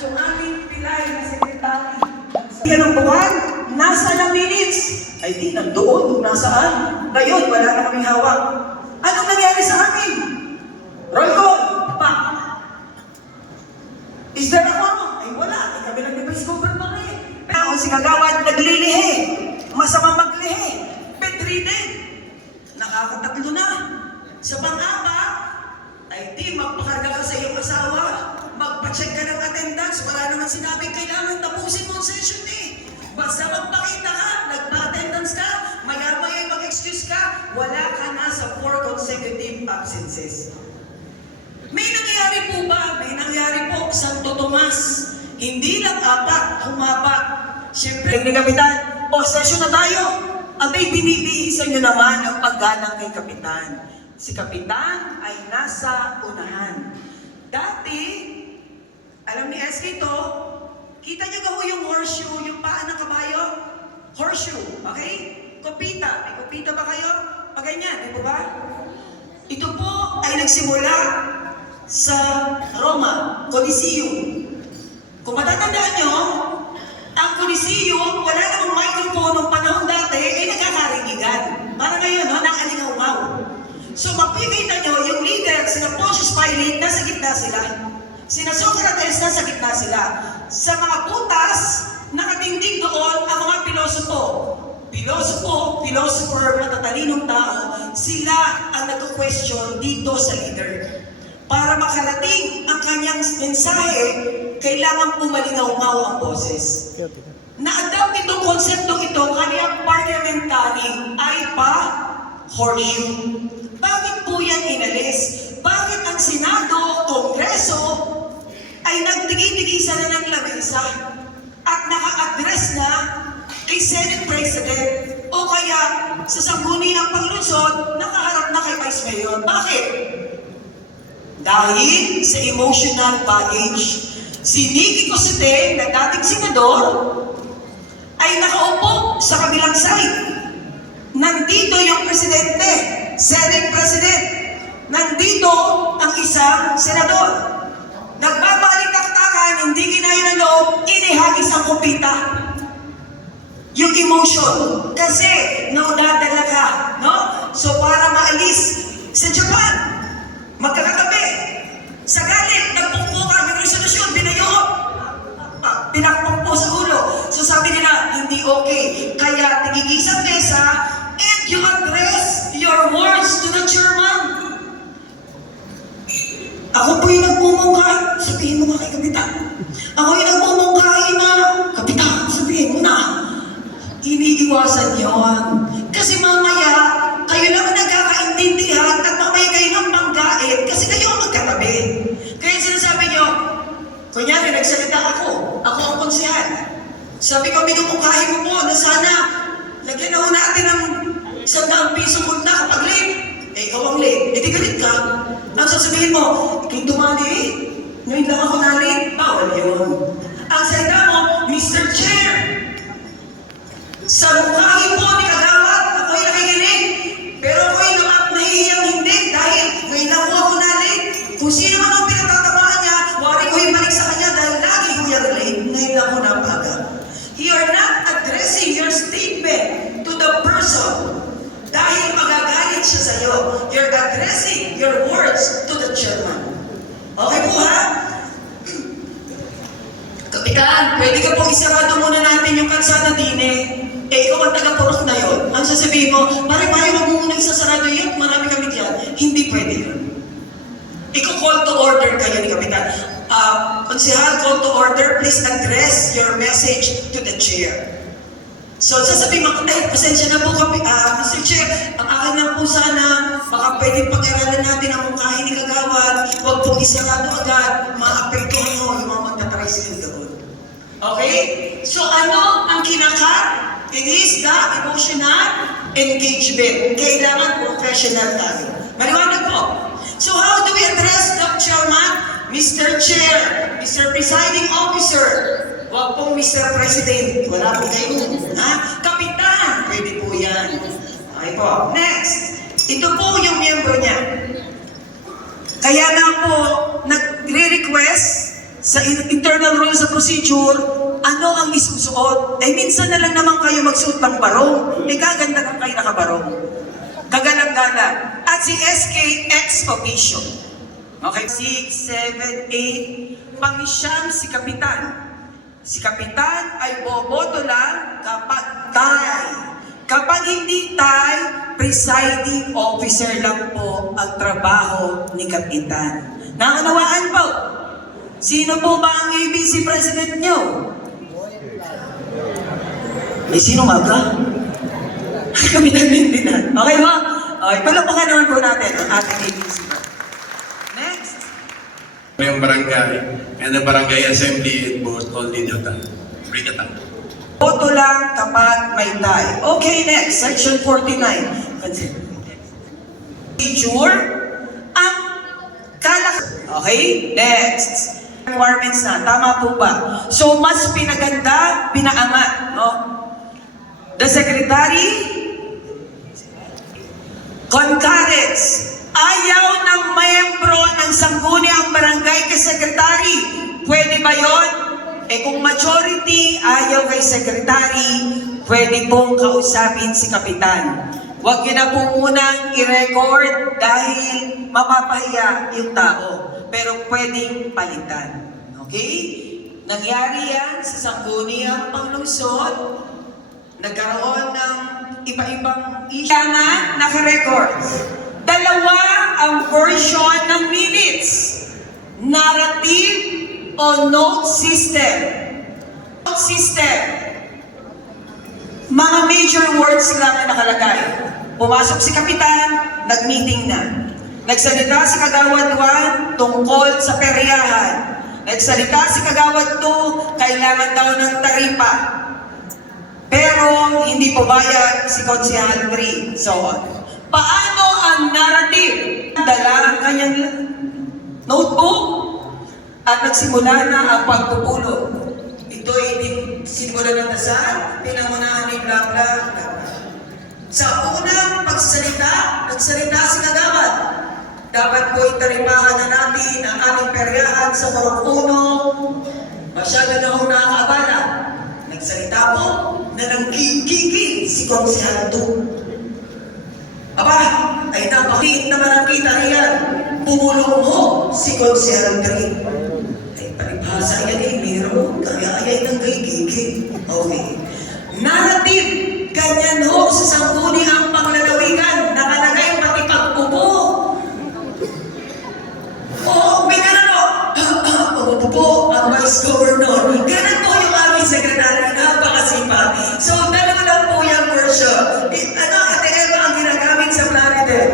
yung aming pilay na sekretary. Yan ang buwan, nasa na minutes. Ay di, nandoon, nasaan? Ngayon, wala na kaming hawak. Anong nangyari sa amin? Roll call! Pa! Is there a quorum? Ay wala, ay kami nag-vice governor eh. Pero si Kagawad naglilihi, masama maglihi, bedridden. Nakakatatlo na. Sa pang-apat, ay di, magpakarga ka sa iyong asawa, magpa-check ka ng attendance, wala naman sinabing kailangan tapusin mo ang session eh. Basta magpakita ka, nagpa-attendance ka, maya-maya mag-excuse ka, wala ka na sa 4 consecutive absences. May nangyari po ba? May nangyari po, Santo Tomas. Hindi lang 4, humaba. Siyempre, ni Kapitan, session na tayo. Abay, binibihisan nyo naman ang paggalang kay Kapitan. Si Kapitan ay nasa unahan. Dati, alam ni SK to, kita nyo ka yung horseshoe, yung paa ng kabayo? Horseshoe, okay? Kopita. May kopita ba kayo? Pag ganyan, di ba? Ito po ay nagsimula sa Roma, Coliseum. Kung matatandaan nyo, ang Coliseum, wala namang microphone ng panahon dati, ay nagkakarigigan. Para ngayon, nakalingaw-ngaw. So makikita nyo, yung leader, sina Pontius Pilate, nasa gitna sila. Sina Socrates, nasa gitna sila. Sa mga butas, nakatingting doon ang mga pilosopo. Philosopher, matatalinong tao, sila ang nag-question dito sa leader. Para makarating ang kanyang mensahe, kailangan pumalingaw-ngaw ang boses. Na-adapt itong konseptong ito, kanyang parliamentary ay horseshoe. Bakit po yan inalis? Bakit ang Senado, Kongreso, ay nagtigi-tigisan na ng lamesa at naka-address na kay Senate President o kaya sa sangguniang panglunsod, nakaharap na kay Vice Mayor. Bakit? Dahil sa emotional baggage, si Nicky Cosete, na dating senador, ay nakaupo sa kabilang side. Nandito yung presidente, Senate President. Nandito ang isang senador. Nagbabalik-taktakan, hindi kinaya ng loob, inihagis ang kupita. Yung emotion. Kasi, naudadala ka, no? So, para maalis sa Japan, magkakatabi. Sa galit, nagpukpukan, may resolusyon, binayo. Pinakpok po sa ulo. So sabi nila, hindi okay. Kaya tigigisang mesa, and you address your words to the chairman. Ako po yung nagmumungkahi. Sabihin mo nga kay Kapitan. Ako yung nagmumungkahi na, Kapitan, sabihin mo na. Iniiwasan yun. Kasi mamaya, kayo lang nagkakaintindihan at mamaya kayo ng panggait kasi kayo ang magkatabi. Kaya sinasabi nyo, kunyari, nagsalita ako ang konsehal. Sabi ko, minumungkahi mo po na sana lagyan na natin ng 100 piso multa kapag late. Eh, ikaw ang late. Eh, di galit ka. Ang sasabihin mo, ikay dumali eh. Ngayon lang ako na late. Bawal yun. Ang salita mo, Mr. Chair, sa mungkahi po ni Kagawad, ako'y nakikinig. Pero ako'y nahihiyang hindi dahil ngayon lang ako na late. Kung sino man ang pinatatamaan niya, wari ko yung balik sa kanya dahil lagi ko yung late. Ngayon lang ako napaga. You are not addressing your statement to the person dahil magagalit siya sa iyo. You're addressing your words to the chairman. Okay po ha? Kapitan, pwede ka pong isarado muna natin yung kalsada din eh. Eh, ikaw ang taga-purok na yun. Ang sasabihin mo, pare-pare, wag mo muna isasarado yun. Marami kami dyan. Hindi pwede yun. Ikaw call to order kayo ni Kapitan. Konsehal, call to order. Please address your message to the chair. So, sasabihin mo, pasensya na po kami, Mr. Chair, ang akin lang po sana, baka pwede pag-aralan natin ang mungkahi ni Kagawad, huwag pong isarado agad, maapektuhan nyo yung mga magta-tricycle doon. Okay? So, ano ang kinakat? It is the emotional engagement. Kailangan professional tayo. Maliwanag po. So, how do we address the chairman? Mr. Chair, Mr. Presiding Officer, wag pong Mr. President, wala po kayo. Kapitan, pwede po yan. Okay po. Next, ito po yung miyembro niya. Kaya na po, nagre-request sa internal rules of procedure, ano ang isusuot? Eh, minsan na lang naman kayo magsuot ng barong. Eh, kaganda ka kayo nakabarong. Kagalang-gala. At si SK ex officio. Okay, 6, 7, 8. Pang-siyam si Kapitan. Si Kapitan ay boboto lang kapag tie. Kapag hindi tie, presiding officer lang po ang trabaho ni Kapitan. Naunawaan po? Sino po ba ang ABC President nyo? Eh, sino maga? Kapitan Lindinan. Okay ba? Okay, palapakan naman po natin ang ating ABC President. Next. Yung barangay and the barangay assembly at both only data. Bring it up. Boto lang kapag may tie. Okay, next. Section 49. Procedure ang Okay, next. Requirements na. Tama po ba? So, mas pinaganda, pinaangat, no? The secretary concurrence. Ayaw ng miyembro ng sangguniang barangay kay secretary. Pwede ba yon? Eh kung majority ayaw kay secretary, pwede pong kausapin si kapitan. Huwag niyo na po munang i-record dahil mapapahiya yung tao. Pero pwedeng palitan. Okay? Nangyari yan sa sangguniang panglungsod. Nagkaroon ng iba-ibang issue. Kailangan naka-record. Dalawa ang version ng minutes. Narrative o note system. Note system. Mga major words lang na nakalagay. Pumasok si kapitan, nag-meeting na. Nagsalita si Kagawad 1 tungkol sa peryahan. Nagsalita si Kagawad 2, kailangan daw ng taripa. Pero hindi pumayag si Konsehal 3. So on. Paano ang narrative? Dala ang kanyang notebook at nagsimula na ang pagpupulo. Ito ay sinimula ng dasal, pinangunahan ni bla bla bla. Sa unang pagsalita, nagsalita si Kagawad. Dapat po itaripahan na natin ang aming peryahan sa Moroccono. Masyado na ho nakakaabala. Nagsalita po na nangkikiki si Konsehal 2. Aba, ay napakit naman ang kita riyan. Pumulong mo si Konsehal 3. Ay palibhasa yan eh, meron. Kaya ayay ng gigigil. Okay. Narrative, ganyan ho sa sangguni ang panglalawigan. Nakalagay pati pagpupo. Oo, may ganun o. Pagpupo ang Vice Governor. Ganun po yung aming sekretary. Napakasipa. So, dalawa lang po yung version. Ate ang ginagamit sa Plaridel.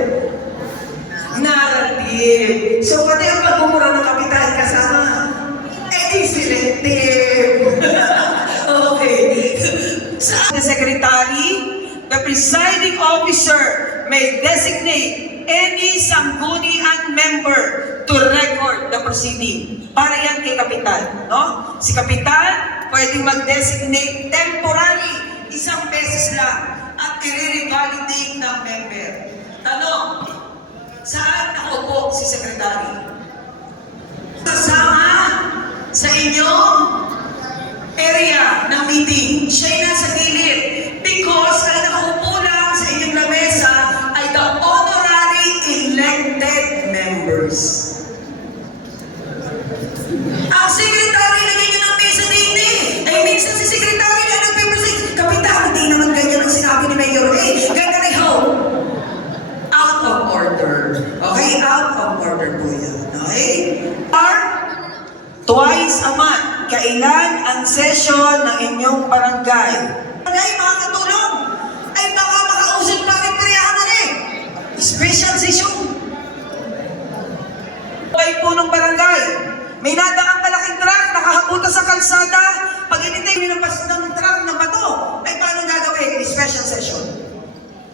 Narrative. So, pati ang pagmumura ng kapitan kasama. Selective. Okay. Sa the secretary, the presiding officer may designate any sanggunian member to record the proceeding. Para yan kay kapitan, no? Si kapitan pwedeng mag-designate temporary, isang beses lang, at i-revalidate ng member. Tanong, saan nakaupo si secretary? Kasama sa inyong area ng meeting, siya'y nasa gilid because ang nakaupo lang sa inyong lamesa ay the honorary elected members. Ang secretary na ganyan ang mesa din eh. Ay minsan si secretary na nagpipresent. Kapitan, hindi naman ganyan ang sinabi ni Mayor A. Ganyan ay how? Out of order. Okay? Out of order po yan. Okay? Twice a month, kailan ang session ng inyong barangay? Barangay, makakatulong. Ay baka makausap pa rin peryahan eh. Special session. Ay po ng barangay. May nadakang malaking truck, nakahabuta sa kalsada. Pag inintay minapas ng truck na bato, ay paano gagawin? Special session.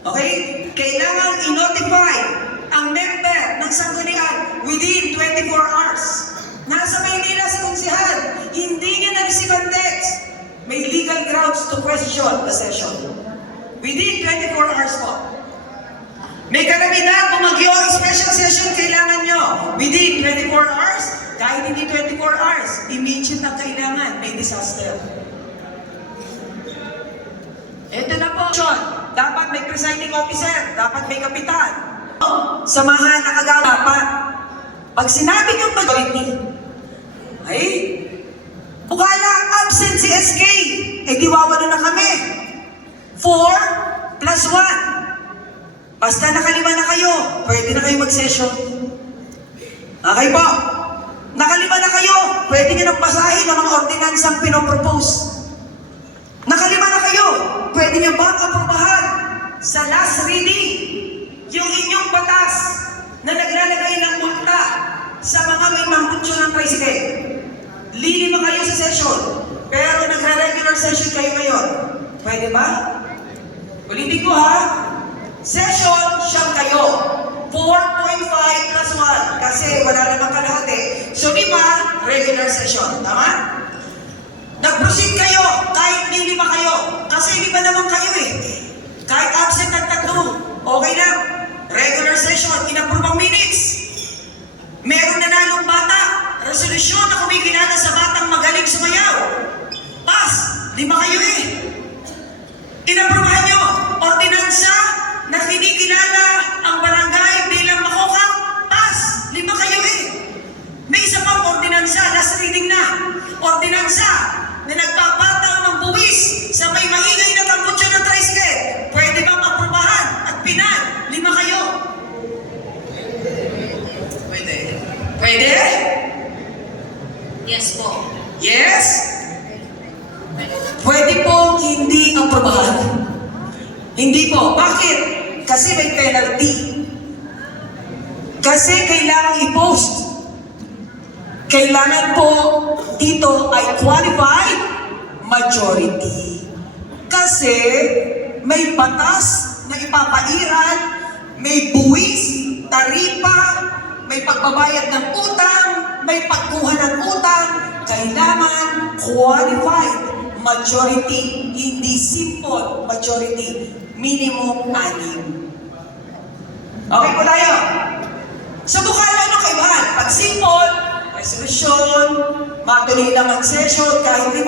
Okay? Kailangan i-notify ang member ng sanggunian within 24 hours. Nasa Maynila si Konsehal, hindi niya na-receive ang text. May legal grounds to question the session. Within 24 hours po. May kalamidad, bumagyo ang special session, kailangan nyo. Within 24 hours, Kahit hindi 24 hours, immediate ang kailangan, may disaster. Ito na po. Dapat may presiding officer, dapat may kapitan. Samahan na kagawa dapat. Pag sinabi niyong majority, ay, bukala absent si SK, eh di wawalo na kami. 4 plus 1. Basta nakalima na kayo, pwede na kayo mag-session. Okay po? Nakalima na kayo, pwede nyo nang basahin ang mga ordinansang pinopropose. Nakalima na kayo, pwede nyo bang aprobahan sa last reading yung inyong batas na naglalagay ng multa sa mga may mambutsyo ng tricycle. Lilima kayo sa session, pero nagre-regular session kayo ngayon. Pwede ba? Ulitin ko ha, session siyang kayo. 4.5 plus 1 kasi wala namang kalahati. So 5, regular session. Tama? Nag-proceed kayo kahit hindi 5 kayo. Kasi 5 naman kayo eh. Kahit absent ang 3, okay lang. Regular session, in-approve ang minutes. Meron nanalong bata. Resolusyon na kumikilala sa batang magaling sumayaw. Pass, 5 kayo eh. Inaprubahan nyo, ordinansa na kinikilala ang barangay bilang makokang. Pass, 5 kayo eh. May isa pang ordinansa, last reading na. Ordinansa na nagpapataw ng buwis sa may maingay na tambutsyo ng tricycle. Pwede bang aprubahan at pinal? 5 kayo. Pwede. Pwede? Yes po. Yes? Pwede pong hindi aprubahan. Hindi po. Bakit? Kasi may penalty. Kasi kailangan i-post. Kailangan po dito ay qualified majority. Kasi may batas na ipapairan, may buwis, taripa, may pagbabayad ng utang, may pagkuha ng utang, kailangan qualified majority, hindi simple majority, minimum 6. Okay po tayo? So bukala ano kaibahan? Pag simple, resolution, matuloy lang ang session, kahit 5,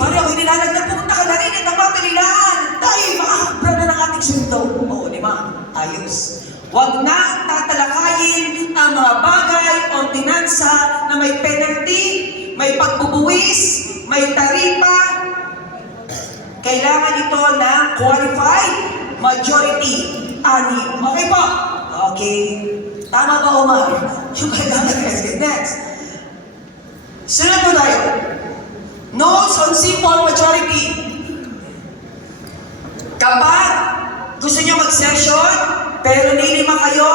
pare ako inilalagdag pumunta ka na rin at ang matulilahan. Tayo, makakabra na ng ating sundo. Oo, 5. Ayos. Huwag na tatalakayin ang mga bagay, ordinansa na may penalty, may pagbubuwis, may taripa. Kailangan ito ng qualified majority. 6. Okay po? Okay. Tama ba, Omar? Yung kailangan kasi. Next. Sunod po tayo. Notes on simple majority. Kapag gusto nyo mag-session, pero ni 5 kayo,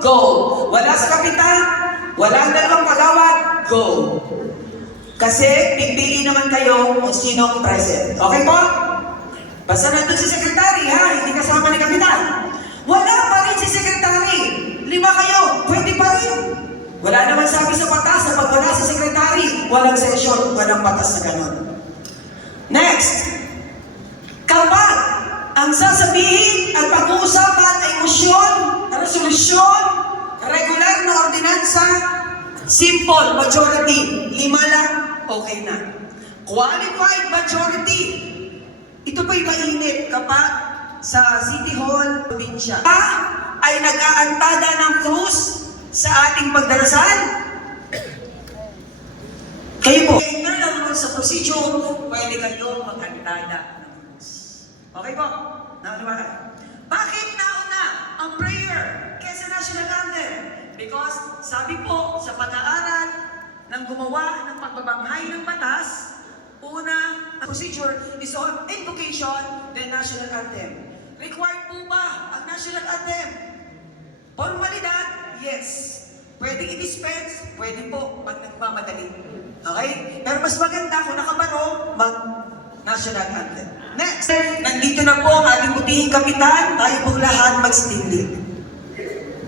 go. Wala sa kapitan, wala ang 2 kagawad, go. Kasi pipili naman kayo kung sino present. Okay po? Basta nandun si sekretary, ha? Hindi kasama ni kapitan. Wala pa rin si sekretary. 5 kayo, pwede pa rin. Wala naman sabi sa batas na pag wala si sekretary, walang session, walang batas na gano'n. Next. Kapag ang sasabihin at pag-uusapan ay motion, resolusyon, regular na ordinansa, simple majority, 5 lang, okay na. Qualified majority, ito ba'y mainit kapag sa City Hall, probinsya, ay nag-aantada ng krus sa ating pagdarasal? Kayo po, internal rules sa procedure, pwede kayong mag-antada ng krus. Okay po? Nakunawakan. Bakit nauna ang prayer kaysa national anthem? Because sabi po sa pag-aaral ng gumawa ng pagbabanghay ng batas, una, ang procedure is on invocation, then national anthem. Required po ba ang national anthem? Formalidad, yes. Pwede i-dispense, pwede po pag nagmamadali. Okay? Pero mas maganda kung nakabaro, mag-national anthem. Next, nandito na po ang ating butihing kapitan, tayo po lahat magstindi.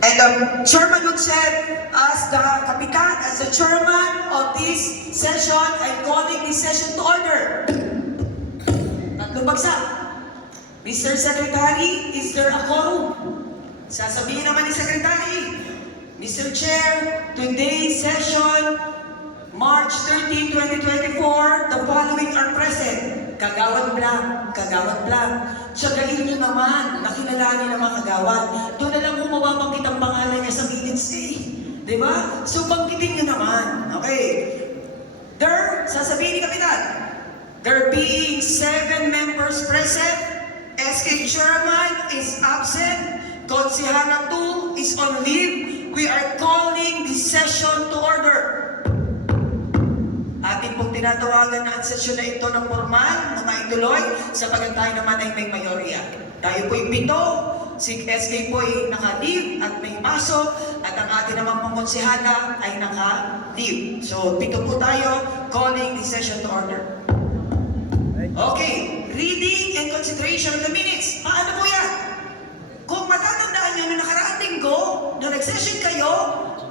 And Chairman would said, as the kapitan, as the chairman of this session, I'm calling this session to order. Tatlong bagsak. Mr. Secretary, is there a quorum? Sasabihin naman ni Secretary, Mr. Chair, today's session March 30, 2024, the following are present. Kagawad Blanc. Tsagain nyo naman, nakilalanin ng mga kagawad. Doon na lang kung mababanggit ang pangalan niya sa minutes Diba? So, banggitin nyo naman. Okay. Sasabihin ni Kapitan, there being 7 members present, SK Chairman is absent, Konsehala 2 is on leave, we are calling this session to order. Atin pong tinatawagan na ang sesyon na ito ng formal na maituloy sapagat tayo naman ay may mayorya. Tayo po'y 7, si SK po'y naka-leave at may pasok at ang atin naman pong konsehala ay naka-leave. So 7 po tayo, calling this session to order. Okay, reading and consideration of the minutes. Paano po yan? Kung matatandaan nyo na nakaraang linggo, na nag-session kayo,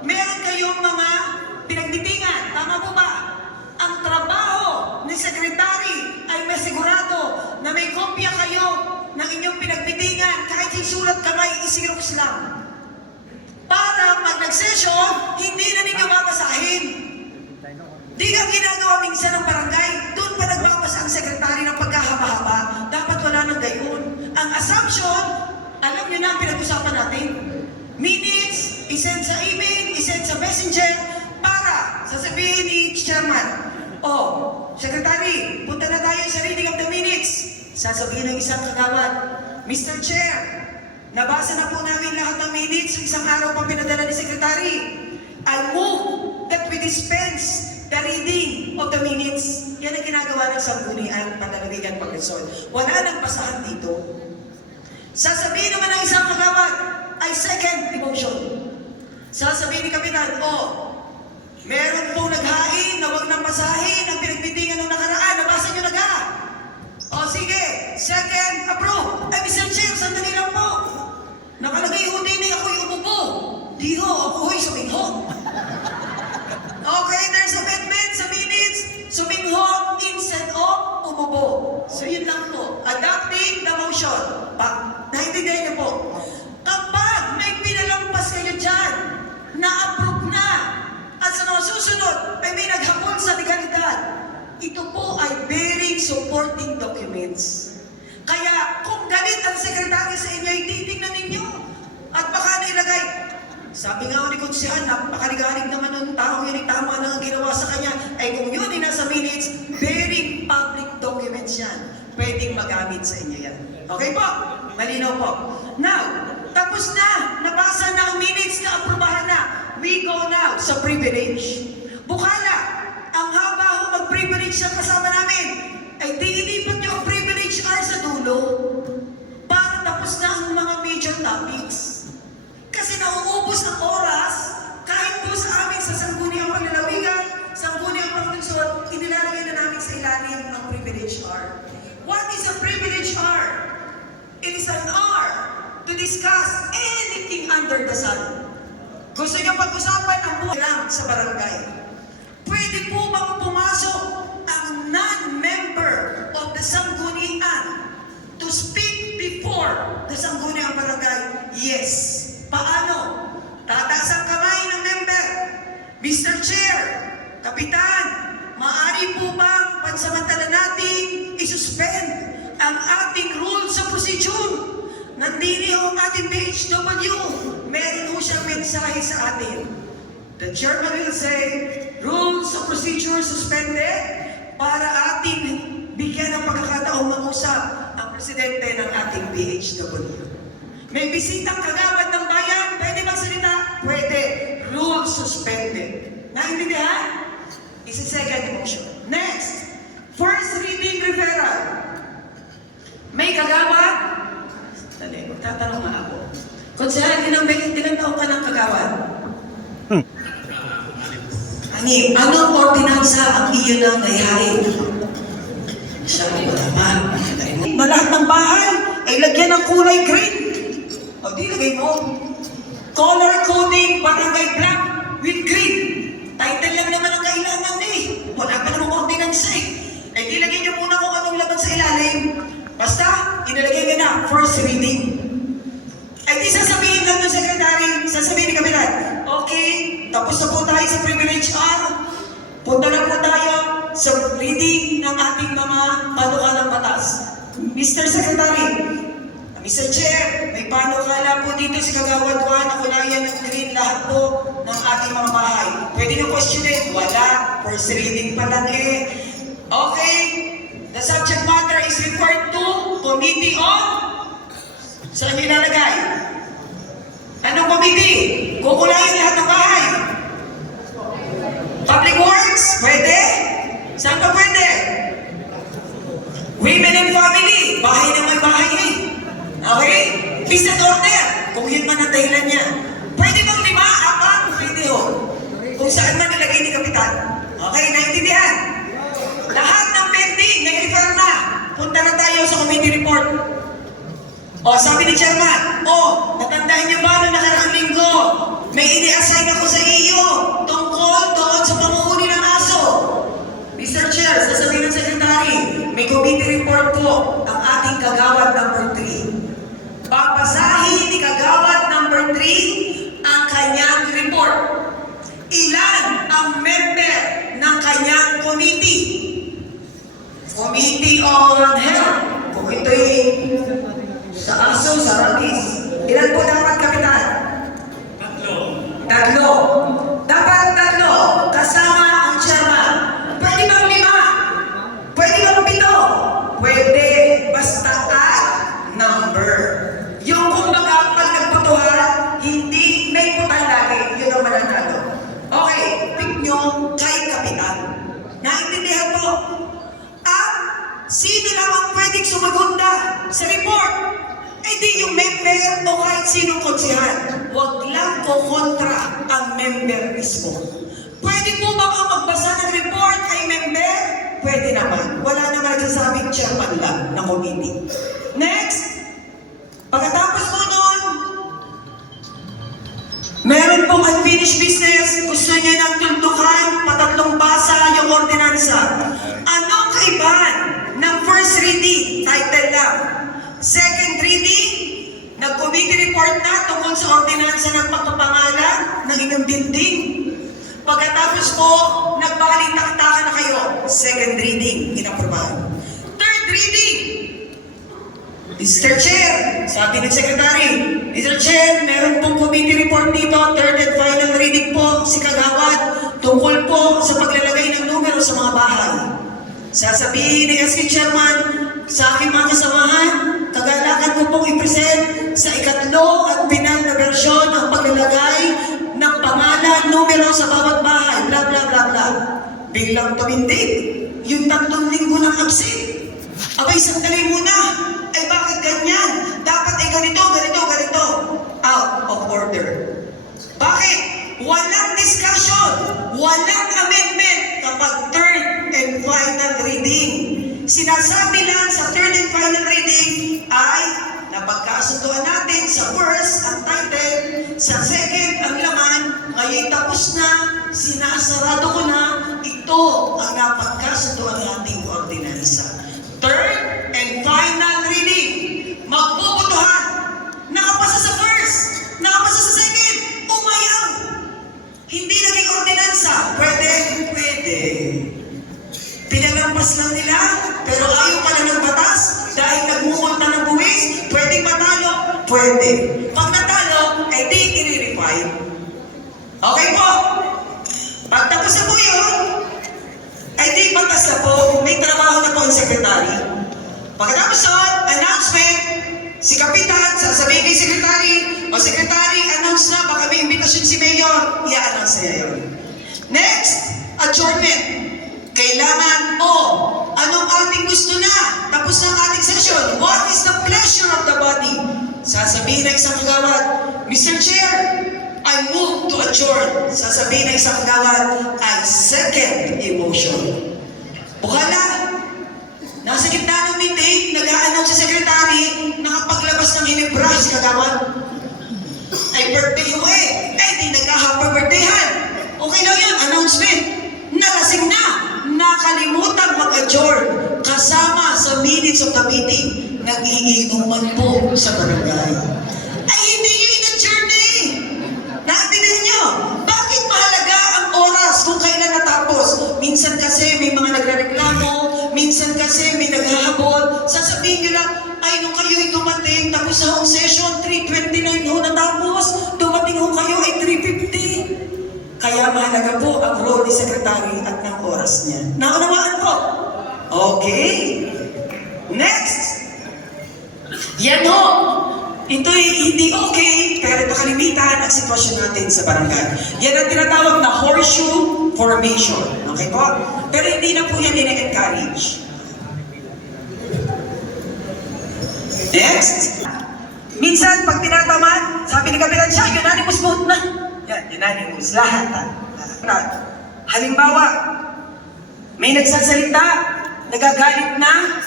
meron kayong mga pinagtitingan. Tama po ba? Ang trabaho ni Secretary ay may sigurado na may kopya kayo ng inyong pinagtitingan. Kahit isulat kamay, isirox lang. Para pag nag-session, hindi na ninyo babasahin. Di ang ginagawa minsan ng barangay, doon pa nagbabasa ang sekretary ng pagkahaba-haba. Dapat wala nang gayon. Ang assumption, alam nyo na ang pinag-usapan natin. Minutes, isend sa email, isend sa messenger, para sasabihin ni Chairman, Secretary, punta na tayo sa reading of the minutes. Sasabihin ng isang kagawad, Mr. Chair, nabasa na po namin lahat ng minutes, isang araw pa pinadala ni Secretary. I move that we dispense the reading of the minutes. Yan ang ginagawa ng Sangguniang Panlalawigan Pag-Luzon. Wala nang basahan dito. Sasabihin naman ng isang kagawad, I second the motion. Sasabihin ni Kapitan, meron pong naghain na wag nang basahin ang pinagtitingan ng nakaraan. Nabasa nyo na ga? Sige, second, approve. Mr. Chair, sandali lang po. Nakalagay ho din ako'y umupo. Di ho, ako ho'y sumingho. Okay, there's amendment sa minutes. Sumingho instead of umupo. So yun lang po. Adopting the motion. Naintindihan niyo po. Kapag may pinalampas kayo dyan, na-approve na, at sa mga susunod ay may naghapon sa legalidad, ito po ay bearing supporting documents. Kaya kung galit ang sekretary sa inyo, ay titignan ninyo. At baka nailagay, sabi nga ni Konsehan, napakaligalig naman ng tao yun, tama na ang ginawa sa kanya. Ay kung yun ay nasa minutes, bearing public documents yan. Pwedeng magamit sa inyo yan. Okay po? Malinaw po. Now, tapos na, nabasa na ang minutes na aprobahan na. We go now sa privilege. Bukala, ang haba ho mag-privilege na kasama namin, ay diilipat nyo ang privilege R sa dulo para tapos na ang mga major topics. Kasi nauubos ang oras, kahit po sa amin sa Sangguniang Panlalawigan, Sangguniang Pag-Luzon, inilalagay na namin sa ilalim ang privilege R. What is a privilege R? It is an R to discuss anything under the sun. Gusto niyo pag-usapan ang buhay lang sa barangay. Pwede po bang pumasok ang non-member of the Sanggunian to speak before the Sangguniang Barangay? Yes. Paano? Tataas ang kamay ng member. Mr. Chair, Kapitan, maaari po bang pansamantala natin isuspend ang ating rules of procedure? Nandini ang ating PHW. Meron ho siyang mensahe sa atin. The chairman will say, rules of procedure suspended para ating bigyan ng pagkakataong mag-usap ang presidente ng ating PHW. May bisitang kagawad ng bayan, pwede magsalita? Pwede. Rules suspended. Naintindihan? Is a second motion. Next, first reading referral. May kagawad? Dali, magtatanong nga ako. Konsehan, ilang taong ka ng kagawad? Ani, anong ordinansa ang iyo na naihain? Siya ko naman. Na lahat ng bahay ay lagyan ng kulay green. O di lagay mo. Color coding barangay black with green. Title lang naman ang kailangan Wala pa namang ordinansa Eh di lagyan niyo muna kung anong laban sa ilalim. Basta, inalagay niyo na, first reading. Ay di sasabihin lang ng sekretary, sasabihin ni Kapitan, okay, tapos na po tayo sa privilege R. Punta sa reading ng ating mga panukalang batas. Mr. Secretary, Mr. Chair, may panukala po dito si Kagawad Juan na kulayan ng green lahat po ng ating mga bahay. Pwede nyo questionin? Wala. First reading pa lang eh. Okay. The subject matter is referred to Committee on... Saan nyo ilalagay? Anong committee? Kukulayan lahat ng bahay. Public Works? Pwede? Saan ka pwede? Women and Family? Bahay na may bahay eh. Okay? Peace and Order? Kung yun man ang dahilan niya. Pwede bang 5? 4? Pwede ho. Kung saan man nilagay ni Kapitan. Okay, naintindihan? Lahat ng pending, nag-refer na. Punta na tayo sa committee report. O, sabi ni Chairman, natandaan niyo ba noong nakaraang linggo, may ini-assign ako sa iyo tungkol doon sa pamumuni ng aso. Mr. Chair, sasabihin ng Secretary, may committee report po ang ating Kagawad number 3. Babasahin ni Kagawad number 3 ang kanyang report. Ilan ang member ng kanyang committee? Committee on Health. Kung ito'y sa aso, sa rabies. Ilan po dapat, Kapitan? 3. Dapat 3. Kasama ang chairman. Pwede bang 5? Pwede bang 7? Pwede. Basta number. Yung kumbaga, pag nagputuhan, hindi may putal lagi. Yun ang mananalo. Okay, pick nyo kay Kapitan. Naintindihan po? At sino lang ang pwedeng sumagunda sa report? Di yung member o kahit sinong konsihan. Huwag lang ko kontra ang member mismo. Pwede po ba ang magbasa ng report ay member? Pwede naman. Wala naman nagsasabing chairman lang ng committee. Next, pagkatapos po noon, meron pong unfinished business. Gusto niya ng tuntukan, patatlong basa yung ordinansa. Anong kaibahan ng first reading? Title lang. Second reading, nag-committee report na tungkol sa ordinansa ng pagpapangalan ng inyong dinding. Pagkatapos po, nagbalitaktakan na kayo. Second reading, inaprobahan. Third reading, Mr. Chair, sabi ng Secretary, Mr. Chair, meron pong committee report dito, third and final reading po, si Kagawad, tungkol po sa paglalagay ng numero sa mga bahay. Sasabihin ni SK Chairman, sa aking mga kasamahan, kagalakan ko pong i-present sa ikatlo at pinal na bersyon ang paglalagay ng pangalan, numero sa bawat bahay, bla bla bla bla. Biglang tumindig, yung 3 linggo ng absent. Abay, sandali muna. Ay bakit ganyan? Dapat ay ganito, ganito, ganito. Out of order. Bakit? Walang discussion, walang amendment kapag third and final reading. Sinasabi lang sa third and final reading ay napagkasunduan natin sa first ang title, sa second ang laman, ngayon tapos na, sinasarado ko na, ito ang napagkasunduan nating ordinansa. Third and final reading, magbubutuhan, nakapasa sa first, nakapasa sa second, umayaw. Hindi naging ordinansa, pwede? Pwede. Pinalampas lang nila, pero ayaw pala ng batas dahil nagmumulta ng buwis. Pwede matalo? Pwede. Pag natalo, ay di i-refine. Okay po? Pag tapos na po yun, ay di batas na po, may trabaho na po ang secretary. Pagkatapos yun, announcement, si Kapitan, sasabihin kay secretary, o secretary, announce na, baka may imbitasyon si Mayor, i-announce niya yun. Next, adjournment. Kailangan, anong ating gusto na? Tapos ng ating session. What is the pleasure of the body? Sasabihin ng isang kagawad, Mr. Chair, I move to adjourn. Sasabihin ng isang kagawad, I second the motion. Bukala, nasa gitna ng meeting, nag-a-announce si Secretary, nakapaglabas ng hinibra si kagawad. Ay, birthday mo di nagka-happy birthday-han. Okay lang yun, announcement. Nalasing na, nakalimutan mag-adjourn kasama sa minutes of the meeting. Nag-iinuman po sa barangay. Ay, hindi nyo in-adjourn Naintindihan nyo? Bakit mahalaga ang oras kung kailan natapos? Minsan kasi may mga mahalaga po ang role ni Secretary at ng oras niya. Naunawaan po? Okay. Next. Yan ho. Ito'y hindi okay, pero ito kalimitan ang sitwasyon natin sa barangay. Yan ang tinatawag na horseshoe formation. Okay po? Pero hindi na po yan ina-encourage. Next. Minsan, pag tinataman, sabi ni kapitan siya, unanimous vote na. Yan, unanimous. Lahat. Halimbawa, may nagsasalita, nagagalit na,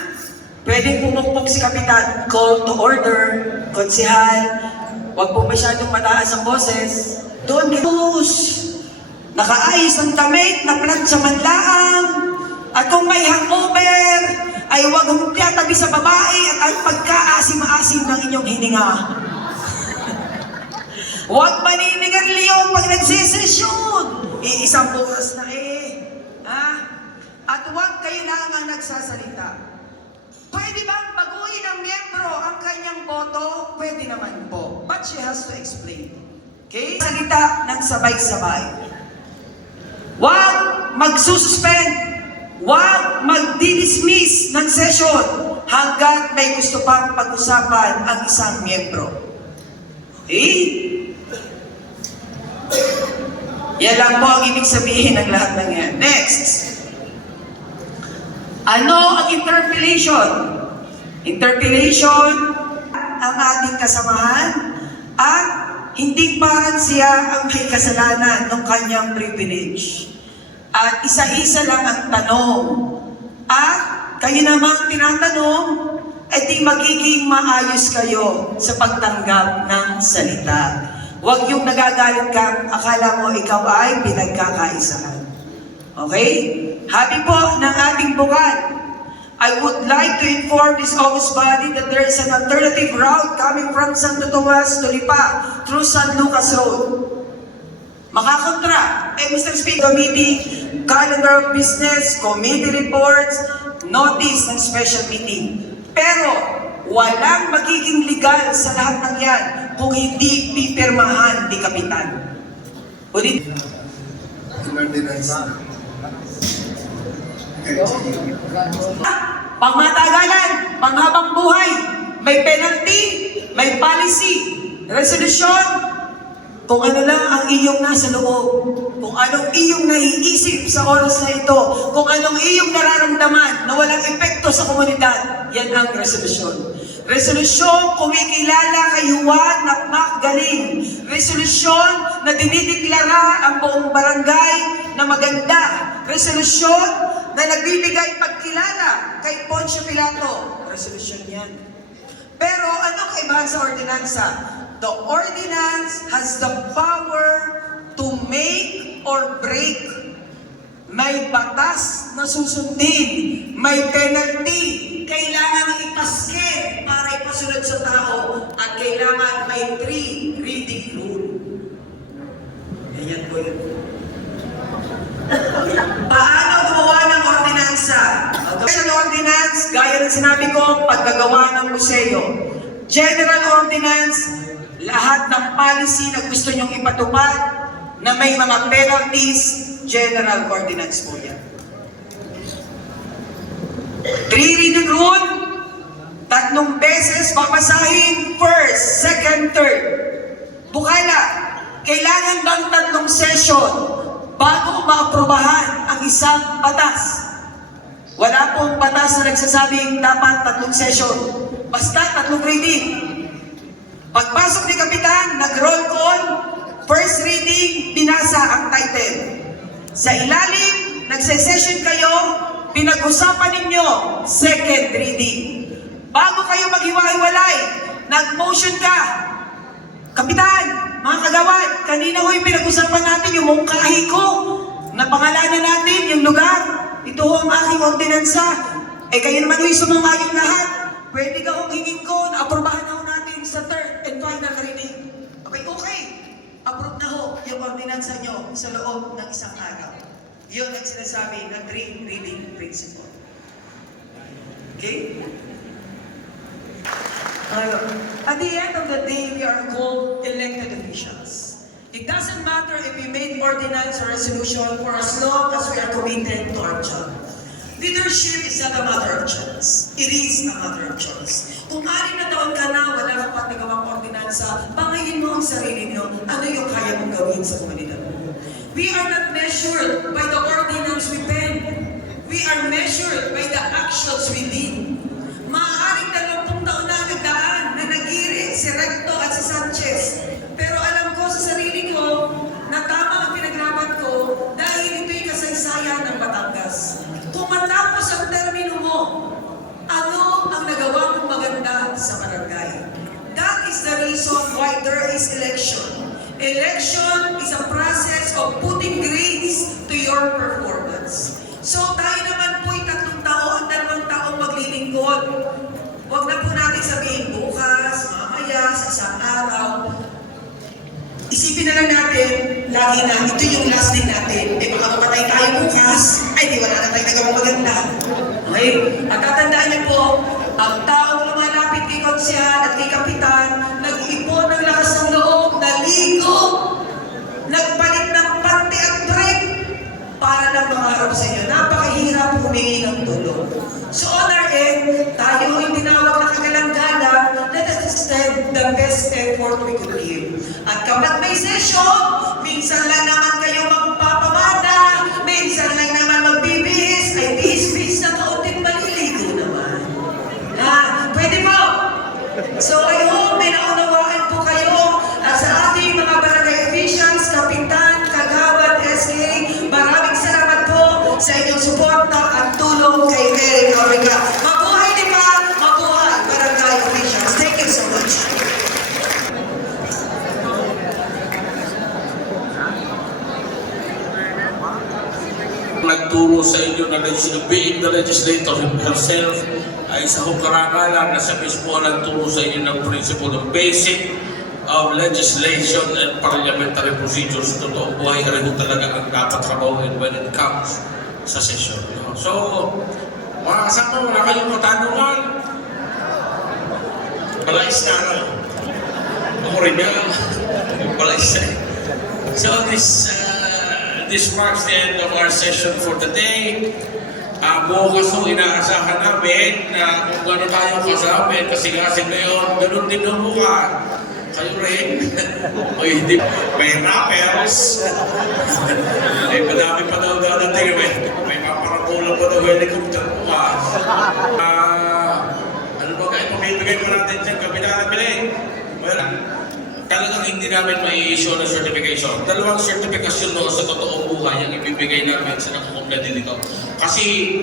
pwedeng pumukpok si kapitan. Call to order, konsihal, huwag po masyadong mataas ang boses. Doon news, nakaayos ng damit, naplat sa manlaang, at kung may hangover, ay huwag humutiyatabi sa babae at ang pagkaasim-asim ng inyong hininga. Huwag maninigarilyo pag nagsisesyon. Iisang oras na At huwag kayo lang ang nagsasalita. Pwede bang baguhin ng miyembro ang kanyang boto? Pwede naman po. But she has to explain. Okay? Salita ng sabay-sabay. Huwag magsususpend. Huwag magdi-dismiss ng session hanggat may gusto pang pag-usapan ang isang miyembro. Okay? Yan lang po ang ibig sabihin ng lahat ng yan. Next. Ano ang interpellation? Interpellation ang ating kasamahan at hindi parang siya ang may kasalanan ng kanyang privilege. At isa-isa lang ang tanong. At kayo namang tinatanong, di magiging maayos kayo sa pagtanggap ng salita. Huwag yung nagagalit kang akala mo ikaw ay pinagkakaisahan. Okay? Habi po ng ating bukal. I would like to inform this august body that there is an alternative route coming from Santo Tomas to Lipa through San Lucas Road. Makakontra. Mr. Speaker, committee, calendar of business, committee reports, notice ng special meeting. Pero, walang magiging legal sa lahat ng yan kung hindi pipirmahan ni Kapitan. Ulit. Pangmatagalan, panghabang buhay, may penalty, may policy, resolution, kung ano lang ang iyong nasa loob, kung anong iyong naiisip sa oras na ito, kung anong iyong nararamdaman na walang epekto sa komunidad, yan ang resolusyon. Resolusyon kumikilala kay Juan Nakmak Galing. Resolusyon na dinideklara ang buong barangay na maganda. Resolusyon na nagbibigay pagkilala kay Poncio Pilato. Resolusyon yan. Pero ano kaibahan sa ordinansa? The ordinance has the power to make or break. May batas na susundin. May penalty. Kailangan ipaske para ipasunod sa tao. At kailangan may pre-reading rule. Ganyan po yun. Paano gumawa ng ordinansa? Special ordinance, gaya ng sinabi ko, paggagawa ng museo. General ordinance, lahat ng policy na gusto nyong ipatupad na may mga penalties, general ordinance po yan. Pre-reading rule, 3 beses papasahin, first, second, third. Bukala, kailangan bang 3 session bago maaprubahan ang isang batas? Wala pong batas na nagsasabing dapat 3 session. Basta 3 reading. Pagpasok ni Kapitan, nag-roll call, first reading, binasa ang title. Sa ilalim, nagse-session kayo, pinag-usapan ninyo, second reading. Bago kayo maghiwa-hiwalay, nag-motion ka. Kapitan, mga kagawad, kanina ho'y pinag-usapan natin yung mungkahi ko. Napangalanan natin yung lugar. Ito ho ang aking ordinansa. Kayo naman ho'y sumangayong lahat. Pwede ka hong hingin ko na aprobahan na ho natin sa third and final reading. Okay. Approve na ho yung ordinansa nyo sa loob ng isang araw. Yun ang sinasabi ng 3 reading principle. Okay? At the end of the day, we are called elected officials. It doesn't matter if we make ordinance or resolution for as long as we are committed to our job. Leadership is not a matter of chance. It is a matter of choice. Kung 6 na taon ka na, wala ka pa nagawang ordinansa, pangayin mo ang sarili niyo, ano yung kaya mong gawin sa komunidad mo. We are not measured by the ordinance we pen. We are measured by the actions we did. Maaaring 20 taon na nagdaan na nagiri si Recto at si Sanchez. Pero alam ko sa sarili ko na tama ang pinaglaban ko dahil ito'y kasaysayan ng Batangas. Kung matapos ang termino mo, ano ang nagawa mong maganda sa barangay? That is the reason why there is election. Election is a process of putting grades to your performance. So tayo naman po'y 3 taon, 2 taong maglilingkod. Huwag na po natin sabihin bukas, mamaya, sa isang araw. Isipin na lang natin, lagi na, ito yung last din natin. Eh baka mapatay tayo bukas, ay di wala na tayo nagawang maganda. Okay? At tatandaan niyo po, ang taong lumalapit kay Konsehan at kay Kapitan, nag-ipon ng lakas ng loob, naligo, nagpalit ng pante at break para lang mangarap sa inyo. Napakahirap humingi ng tulong. So on our end, tayo yung tinawag na kagalang-gala, let us extend the best effort we could give. At kapag may session, minsan lang naman kayo magpapamada, minsan lang naman magbibihis, ay bihis-bihis na kaunting maliligo naman. Ha? Pwede po? So I hope may naunawaan po kayo sa ating mga barangay officials, kapitan, kagawad, SK. Maraming salamat po sa inyong suporta at tulong kay Eric Auriga. Mabuhay di ba? Mabuhay barangay officials. Thank you so much. Nagturo sa inyo na being the legislator herself ay sa hukarangalan na sa mismo nagturo sa inyo ng principle of basic of legislation and parliamentary procedures. Totoo buhay ka rin talaga ang dapat trabahuin when it comes sa session. So, mga kasama, wala kayong katanungan. Palais na ano. Ako rin yan. Palais na. So, this marks the end of our session for today. Bukas po inaasahan namin na kung gano'n tayo kasama, kasi ngayon, gano'n din ang mukha. Kayo rin. O hindi, may rappers. Ay, madami pa daw dadating. May paparapulang pa daw helicopter bukas. Ano ba kayo, pamibigay mo natin dyan, Kapitan Biling? Well, talagang hindi namin mai-issue ng certification. 2 certification no sa totoong buhay ang ibibigay namin sa nakakomplete dito. Kasi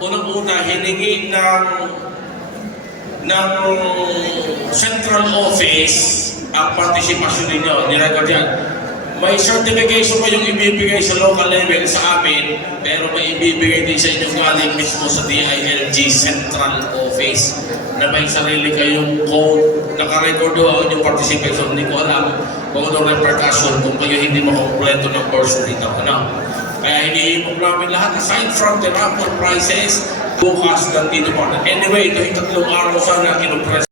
unang-una hiningi ng central office ang participation ninyo. Nilagay dyan. May certification pa yung ibibigay sa local level sa amin, pero may ibibigay din sa inyo galing mismo sa DILG Central Office na may sarili kayong code, nakarecord doon yung participation. Hindi ko alam kung anong repercussion kung kayo hindi makakompleto ng course dito. Ano? Kaya hinihimok namin lahat, aside from the raffle prizes, bukas ng dito po. Anyway, ito yung 3 araw sana kinupress.